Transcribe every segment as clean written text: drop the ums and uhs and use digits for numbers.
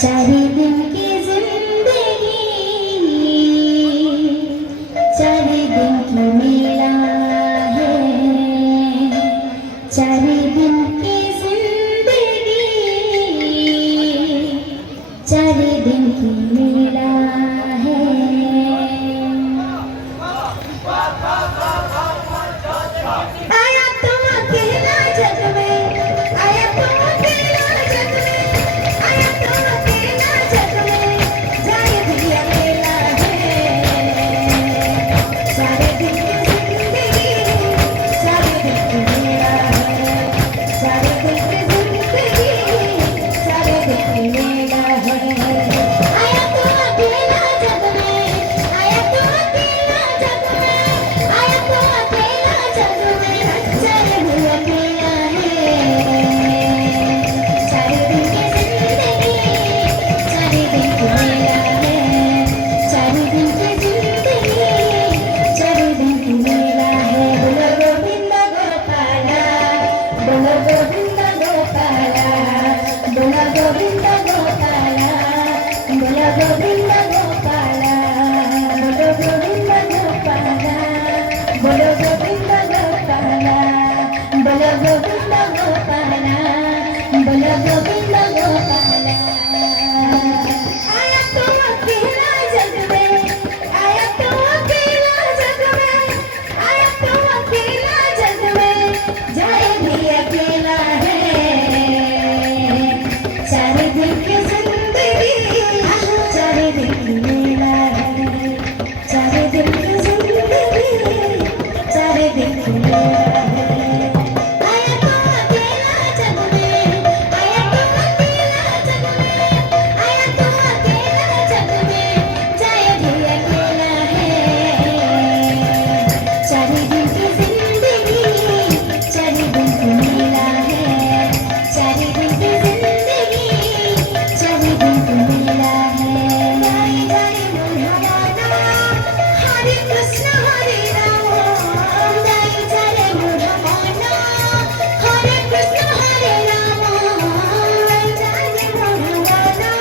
चारिदिन की जिंदगी, चारिदिन की मेला है। चारिदिन की जिंदगी, चारिदिन की मेला है। आया तुम अकेला जग में, आया तुम अकेला जग में, आया तुम अकेला जग में, जाए भी अकेला है। सारे दिन की जिंदगी, सारे दिन की मेला है। सारे दिन की जिंदगी, सारे दिन की मेला है। आया तुम अकेला जग में, आया तुम अकेला जग में, आया तुम अकेला जग में, जाए भी अकेला है। सारे दिन की जिंदगी, सारे दिन की मेला है। सारे दिन की जिंदगी, सारे दिन की मेला है। बोलो गोविंद गोपाला, बोलो गोविंद गोपाला, बोलो गोविंद गोपाला, बोलो गोविंद गोपाला, बोलो गोविंद गोपाला, बोलो गोविंद गोपाला, बोलो गोविंद गोपाला, बोलो गोविंद गोपाला। आया तुम अकेला जग में, आया तुम अकेला जग में, आया तुम अकेला जग में, जाए भी अकेला है। सारे दिन की जिंदगी, सारे दिन की मेला है। सारे दिन की जिंदगी, सारे दिन की मेला है। आया तुम अकेला जग में, आया तुम अकेला जग में, आया तुम अकेला जग में, जाए भी अकेला है। सारे दिन की जिंदगी, सारे दिन की मेला है। सारे दिन की जिंदगी, सारे दिन की मेला है। गाए गाए मुरहबाना, हरे कृष्ण हरे राम, गाए गाए मुरहबाना, हरे कृष्ण हरे राम, गाए गाए मुरहबाना,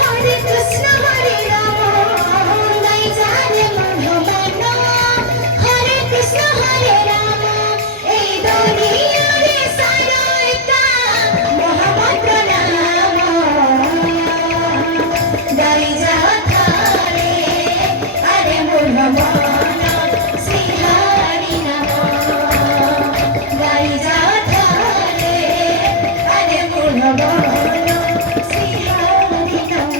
हरे कृष्ण हरे राम, गाए गाए मुरहबाना, हरे कृष्ण हरे राम। ए दुनिया रे सारा एका मोहम्मद नाम, गाई जा थारे, अरे मुरहबाना श्री हरि नाम, गाई जा थारे, अरे मुरहबाना श्री हरि नाम।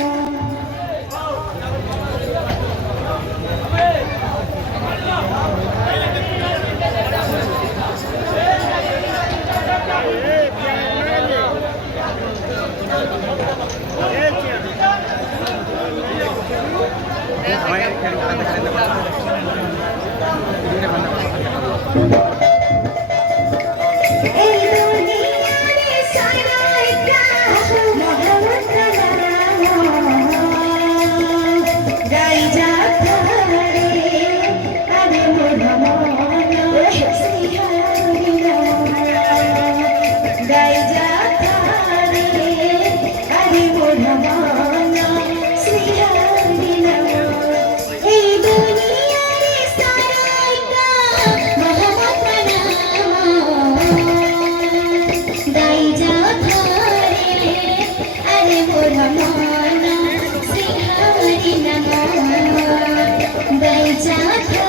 ए दुनिया रे सारा एका मोहम्मद नाम, गाई जा थारे, अरे मुरहबाना श्री हरि नाम, गाई जा थारे, अरे मुरहबाना श्री हरि नाम। ए दुनिया रे सारा एका मोहम्मद नाम, गाई जा थारे, अरे मुरहबाना श्री हरि नाम, गाई जा थारे।